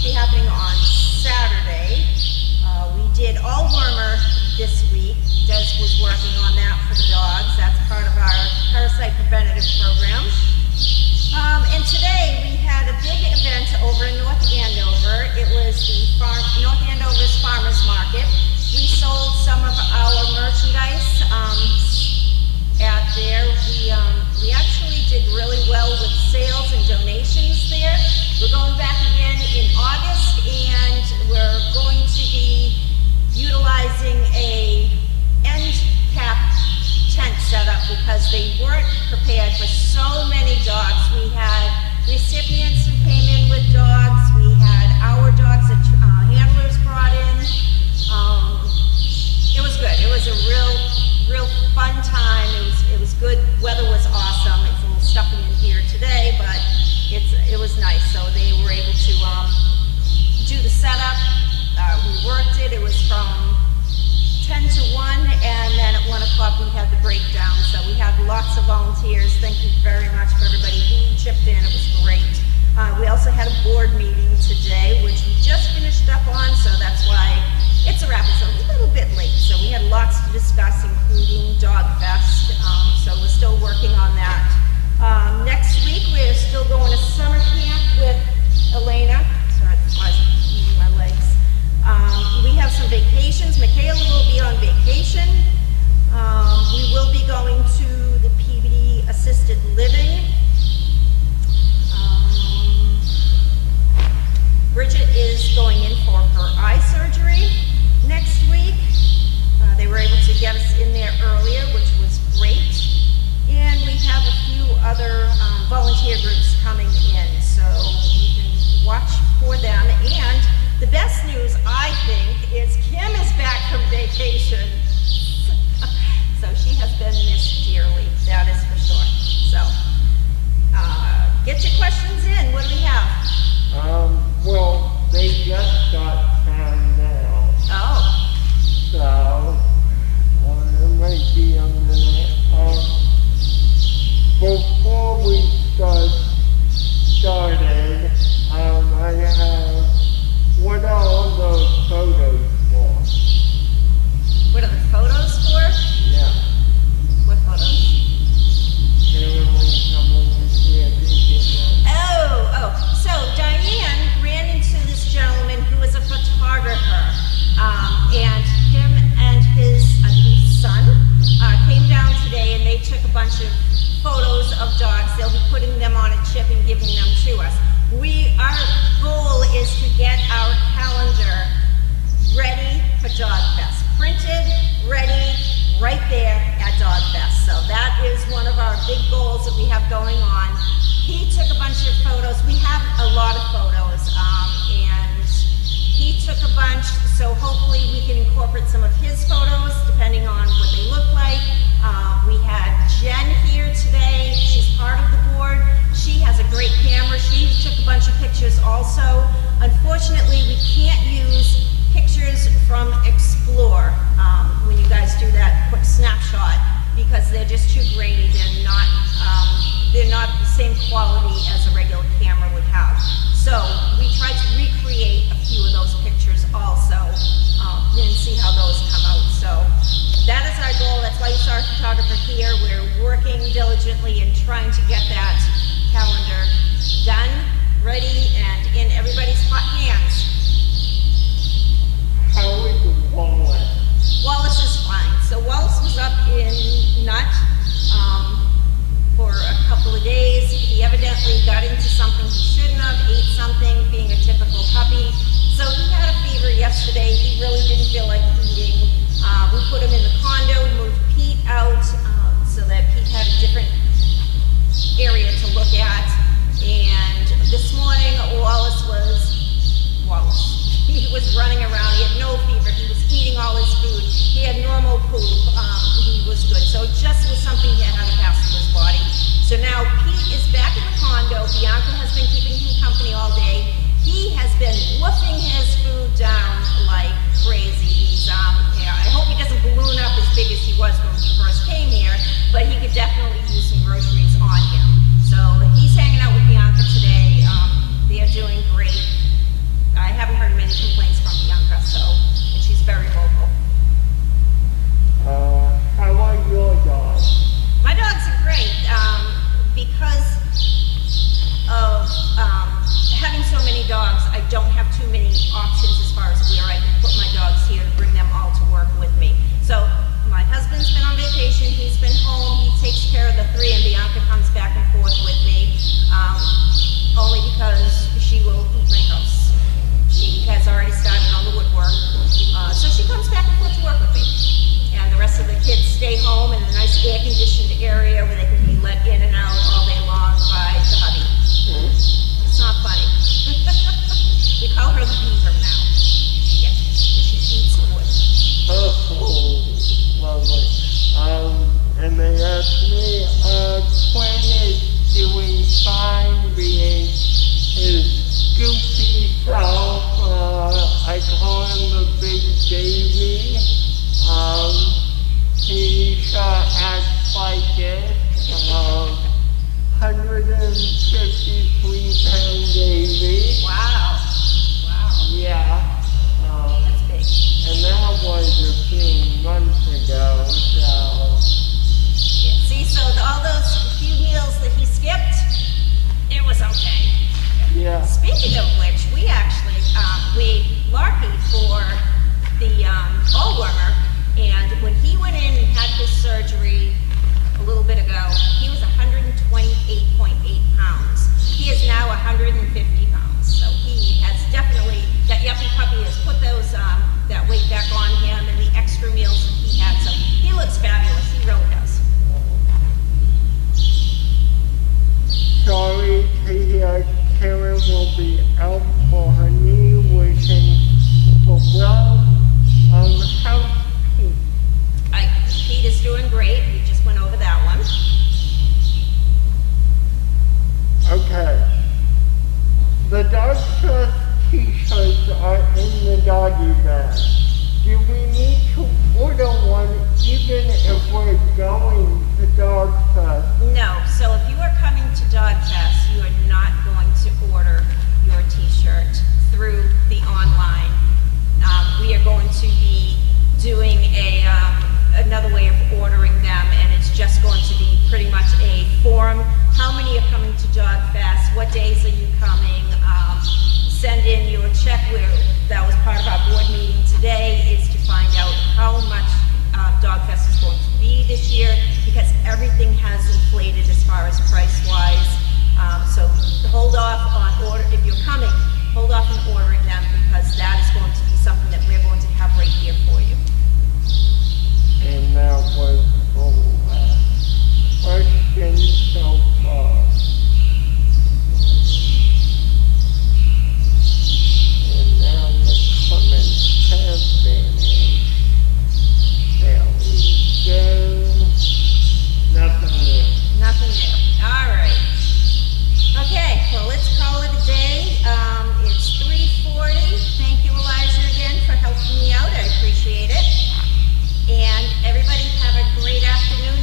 supposed to be happening on Saturday. We did all wormer this week. Des was working on that for the dogs. That's part of our parasite preventative program. And today we had a big event over in North Andover. It was the North Andover's Farmers Market. We sold some of our merchandise at there. We actually did really well with sales and donations there. We're going back again in August, and we're going to be utilizing a end cap tent setup because they weren't prepared for so many dogs. We had recipients who came in with dogs. We had our dogs that handlers brought in. It was good. It was a real fun time. It was good. Weather was awesome. It's a little stuffy in here today, but it was nice. So they were able to do the setup. We worked it. It was from 10 to 1, and then at 1 o'clock we had the breakdown. So we had lots of volunteers. Thank you very much for everybody who chipped in. It was great. We also had a board meeting today, which we just finished up on, so that's why it's a wrap. It's a little bit late. So we had lots to discuss, including Dog Fest. So we're still working on that. Next week we're still going to summer camp with Elena. Sorry, the flies are eating my legs. We have some vacations. Michaela will be on vacation. We will be going to the PBD assisted living. Bridget is going in for her eye surgery next week. They were able to get us in there earlier, which was great. And we have a few other volunteer groups coming in, so you can watch for them. And the best news, I think, is Kim is back from vacation. So she has been missed dearly, that is for sure. So, get your questions in. What do we have? Well, they just got found out. Oh. So, it might be a minute. Before we started, I have, what are all those photos for? What are the photos for? Yeah. What photos? So Diane ran into this gentleman who is a photographer, and him and his son came down today, and they took a bunch of photos of dogs. They'll be putting them on a chip and giving them to us. Our goal is to get our calendar ready for Dog Fest, printed, ready, right there at Dog Fest. So that is one of our big goals that we have going on. He took a bunch of photos. We have a lot of photos, and he took a bunch, so hopefully we can incorporate some of his photos depending on what they look like. We had Jen here today. She's part of the board. She has a great camera. She took a bunch of pictures also. Unfortunately, we can't use pictures from Explore when you guys do that quick snapshot because they're just too grainy. They're not the same quality as a regular camera would have. So we tried to recreate a few of those pictures also and see how those come out. So that is our goal. That's why you saw our photographer here. We're working diligently and trying to get that calendar done, ready, and in everybody's hot hands. How is Wallace? Wallace is fine. So Wallace was up in Nut for a couple of days. He evidently got into something he shouldn't have, ate something, being a typical puppy. So he had a fever yesterday. He really didn't feel like eating. We put him in the condo, moved Pete out so that Pete had a different area to look at. And this morning, he was running around. He had no fever. He was eating all his food. He had normal poop. He was good. So it just was something that had to pass through his body. So now Pete is back in the condo. Bianca has been keeping him company all day. He has been woofing his food down like crazy. I hope he doesn't balloon up as big as he was when he first came here, but he could definitely use some groceries on him. So he's hanging out with Bianca today. They are doing great. dogs, I don't have too many options as far as where I can put my dogs here to bring them all to work with me. So my husband's been on vacation, he's been home, he takes care of the three, and Bianca comes back and forth with me, only because she will eat my house. She has already started on the woodwork, so she comes back and forth to work with me. And the rest of the kids stay home in a nice air-conditioned area where they can be let in and out all day long by the hubby. It's not funny. We call her the beaver now. Yes, because she eats wood. Oh, lovely. And they asked me, Quinn is doing fine being his goofy self. I call him the big baby. He acts like it. 153-pound baby. Wow. Wow. Yeah. That's big. And that was a few months ago, so. Yeah. See, so all those few meals that he skipped, it was okay. Yeah. Speaking of which, we actually weighed Larky for the ball warmer, and when he went in and had his surgery a little bit ago, he was 128.8 pounds. He is now 150 pounds, so he has definitely, that yuppie puppy has put those that weight back on him and the extra meals that he had, so he looks fabulous, he really does. Sorry to hear Karen will be out for her knee, wishing for well. How's Pete? Pete is doing great, we just went over that one. Okay. The dog trust t-shirts are in the doggy bag. Do we need to order one even if we're going to Dog Fest? No, so if you are coming to Dog Fest, you are not going to order your t-shirt through the online. We are going to be doing another way of ordering them, and it's just going to be pretty much a form. How many are coming to Dog Fest? What days are you coming? Send in your check. That was part of our board meeting today, is to find out how much Dog Fest is going to be this year, because everything has inflated as far as price-wise. So hold off on order, if you're coming, hold off on ordering them, because that is going to be something that we're going to have right here for you. And that was the last question so far. And now the comments have finished. There we go. Nothing new. Nothing new. All right. Okay, well, let's call it a day. It's 3:40. Thank you, Elijah, again, for helping me out. I appreciate it. And everybody have a great afternoon